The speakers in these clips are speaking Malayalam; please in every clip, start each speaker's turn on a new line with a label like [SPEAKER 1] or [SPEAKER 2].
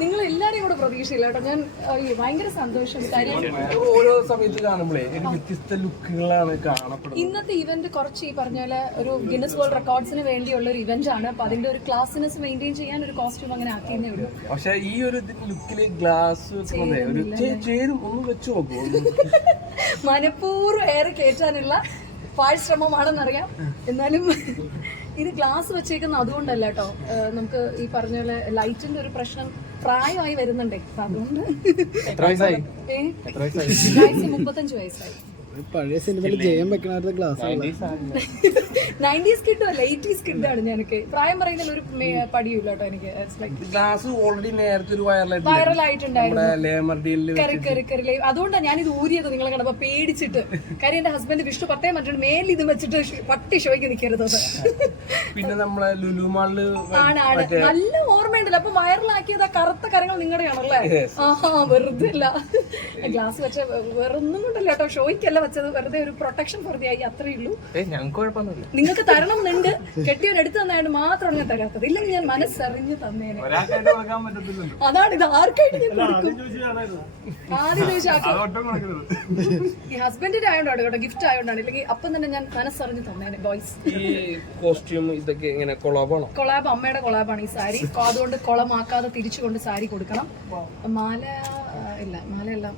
[SPEAKER 1] നിങ്ങൾ എല്ലാരെയും കൂടെ പ്രതീക്ഷയില്ല കേട്ടോ. ഞാൻ ഭയങ്കര സന്തോഷം. കാര്യം
[SPEAKER 2] ഓരോ സമയത്ത് കാണുമ്പോഴേ ഒരു വ്യത്യസ്ത ലുക്കുകളാണ് കാണപ്പെടുന്നത്.
[SPEAKER 1] ഇന്നത്തെ ഇവന്റ് കുറച്ച് ഈ പറഞ്ഞ പോലെ ഒരു ഗിന്നസ് വേൾഡ് റെക്കോർഡ്സിന് വേണ്ടിയുള്ള ഒരു ഇവന്റ് ആണ്. അപ്പൊ അതിന്റെ ഒരു ക്ലാസ്സിനെസ് മെയിന്റെയിൻ ചെയ്യാൻ ഒരു കോസ്റ്റ്യൂം അങ്ങനെ ആക്കിയേ ഉള്ളൂ.
[SPEAKER 2] പക്ഷെ ഈ ഒരു ലുക്കിൽ ഗ്ലാസ് ഒരു ചേരും ഒന്ന് വെച്ച് നോക്കൂ.
[SPEAKER 1] മനഃപൂർവം ഏറെ കയറ്റാനുള്ള പാഴ്ശ്രമമാണെന്നറിയാം. എന്നാലും ഇത് ഗ്ലാസ് വെച്ചേക്കുന്ന അതുകൊണ്ടല്ല കേട്ടോ നമുക്ക് ഈ പറഞ്ഞ പോലെ ലൈറ്റിന്റെ ഒരു പ്രശ്നം പ്രായമായി വരുന്നുണ്ടേ. അതുകൊണ്ട് മുപ്പത്തഞ്ച് വയസ്സായി.
[SPEAKER 3] പഴയ സിനിമയിൽ ജയം വെക്കണ ഗ്ലാസ്
[SPEAKER 1] നയന്റീസ് അല്ല എയ്റ്റീസ് കിട്ടാണ് ഞാനൊക്കെ. പ്രായം പറയുന്നതിൽ ഒരു പടിയില്ല കേട്ടോ എനിക്ക്.
[SPEAKER 2] ഗ്ലാസ് ഓൾറെഡി നേരത്തെ ഒരു വയറലായിട്ട്
[SPEAKER 1] വൈറൽ ആയിട്ടുണ്ടായിരുന്നു. അതുകൊണ്ടാണ് ഞാൻ ഇത് ഊരിയത് നിങ്ങളെ കണ്ടപ്പോ പേടിച്ചിട്ട്. കാര്യം എന്റെ ഹസ്ബൻഡ് വിഷ്ണു പത്തേ മറ്റു മേലിൽ ഇത് വെച്ചിട്ട് പട്ടി ഷോയ്ക്ക് നിൽക്കരുത്
[SPEAKER 2] പിന്നെ നമ്മളെ ലുലു മാളിൽ
[SPEAKER 1] ആണ് ആണ്. നല്ല ഓർമ്മയുണ്ടല്ലോ അപ്പൊ വൈറലാക്കിയത് ആ കറുത്ത കരങ്ങൾ നിങ്ങളുടെയാണല്ലേ? ആഹാ വെറുതെ അല്ല ഗ്ലാസ് വെച്ച വേറൊന്നും കൊണ്ടല്ല കേട്ടോ. ഷോയ്ക്കല്ല വെച്ചത്. വെറുതെ ഒരു പ്രൊട്ടക്ഷൻ വെറുതെ അത്രേ ഉള്ളൂ. നിങ്ങൾക്ക് തരണം എന്നുണ്ട് കെട്ടിയവൻ എടുത്തു തന്നായിട്ട് മാത്രമാണ് ഞാൻ തരാത്തത്. ഇല്ലെങ്കിൽ ഞാൻ മനസ്സറിഞ്ഞ് തന്നേനെ. അതാണ് ഇത്. ആർക്കായിട്ട് ഞാൻ കൊടുക്കും? ആദ്യം ചോദിച്ചാൽ ഈ ഹസ്ബൻഡിന്റെ ആയതുകൊണ്ടാണ് കേട്ടോ ഗിഫ്റ്റ് ആയതുകൊണ്ടാണ്. ഇല്ലെങ്കിൽ അപ്പം തന്നെ ഞാൻ മനസ്സറിഞ്ഞ് തന്നേനെ ബോയ്സ്
[SPEAKER 2] ഈ കോസ്റ്റ്യൂം ഇതൊക്കെ ഇങ്ങനെ കൊളാബാണോ
[SPEAKER 1] കൊളാബ് അമ്മയുടെ കൊളാബാണ് ഈ സാരി അപ്പൊ അതുകൊണ്ട് കൊളമാക്കാതെ തിരിച്ചുകൊണ്ട് സാരി കൊടുക്കണം. മാല ഇല്ല മാലയെല്ലാം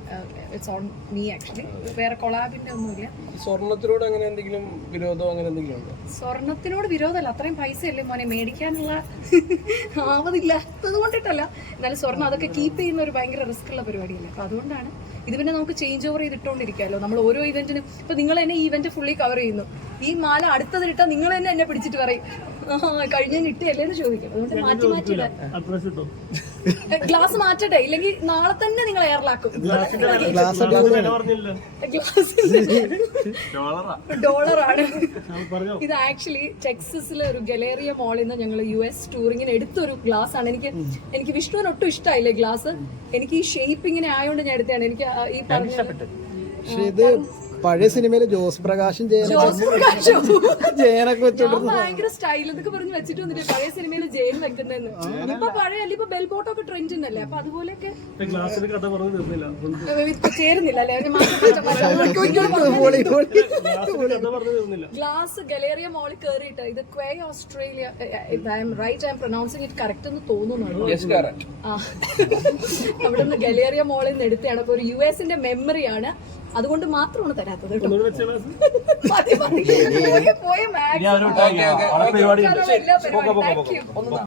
[SPEAKER 1] ഇറ്റ്സ് ഓൺ മീ ആക്ച്വലി വേറെ കൊളാബിന്റെ ഒന്നുമില്ല.
[SPEAKER 2] സ്വർണത്തിനോട് അങ്ങനെ എന്തെങ്കിലും വിരോധം അങ്ങനെ എന്തെങ്കിലും ഉണ്ടോ?
[SPEAKER 1] സ്വർണത്തിനോട് വിരോധമല്ല. അത്രയും പൈസയല്ലേ മോനെ? മേടിക്കാനുള്ള ആവതില്ലാത്തത് കൊണ്ടിട്ടല്ല. എന്നാലും സ്വർണം അതൊക്കെ കീപ്പ് ചെയ്യുന്ന ഒരു ഭയങ്കര റിസ്ക് ഉള്ള പരിപാടിയല്ലേ. അപ്പൊ അതുകൊണ്ടാണ് ഇത് പിന്നെ നമുക്ക് ചേഞ്ച് ഓവർ ചെയ്തിട്ടോണ്ടിരിക്കാമല്ലോ നമ്മൾ ഓരോ ഇവന്റിനും ഇപ്പൊ നിങ്ങൾ തന്നെ ഈ ഇവന്റ് ഫുള്ളി കവർ ചെയ്യുന്നു. ഈ മാല അടുത്തതിട്ടാ നിങ്ങൾ തന്നെ എന്നെ പിടിച്ചിട്ട് പറയും. കഴിഞ്ഞ കിട്ടിയല്ലേ എന്ന് ചോദിക്കും. അതുകൊണ്ട് മാറ്റി മാറ്റി ഗ്ലാസ് മാറ്റട്ടെ ഇല്ലെങ്കിൽ നാളെ തന്നെ നിങ്ങൾ എയർലാക്കും
[SPEAKER 3] ഗ്ലാസ്
[SPEAKER 1] ഡോളറാണ്. ഇത് ആക്ച്വലി ടെക്സസിലെ ഒരു ഗലേറിയ മോളിൽ നിന്ന് ഞങ്ങൾ യു എസ് ടൂറിങ്ങിന് എടുത്തൊരു ഗ്ലാസ് ആണ് എനിക്ക് എനിക്ക് വിഷ്ണുവിന് ഒട്ടും ഇഷ്ടമായില്ലേ ഗ്ലാസ്. എനിക്ക് ഈ ഷേപ്പ് ഇങ്ങനെ ആയതുകൊണ്ട് ഞാൻ എടുത്തതാണ്. എനിക്ക് ഈ പറഞ്ഞ
[SPEAKER 3] പഴയ സിനിമയിൽ ജോസ് പ്രകാശും ജയന
[SPEAKER 1] ജോസ് പ്രകാശോ?
[SPEAKER 3] ജയനൊക്കെ വെച്ചോണ്ട്
[SPEAKER 1] ഞാൻ ഭയങ്കര സ്റ്റൈൽ എന്നൊക്കെ പറഞ്ഞ് വെച്ചിട്ട് വന്നിട്ട് പഴയ സിനിമയിൽ ജയിൽ വെക്കുന്നതെന്ന്. ഇപ്പൊ പഴയ അല്ല ഇപ്പൊ ബെൽബോട്ടോ ഒക്കെ അപ്പൊ അതുപോലെയൊക്കെ ചേരുന്നില്ല ഗ്ലാസ് ഗലേറിയ മോളിൽ കയറിയിട്ട് ഇത് quay Australia I'm right I'm pronouncing it correct എന്ന് തോന്നുന്നു. ആ. അവിടെ നിന്ന് ഗലേറിയ മോളിൽ നിന്ന് എടുത്തതാണ്. അപ്പൊ ഒരു യു എസിന്റെ മെമ്മറിയാണ് അതുകൊണ്ട് മാത്രമാണ് തരാത്തത് കേട്ടോ. പോയ- പോയ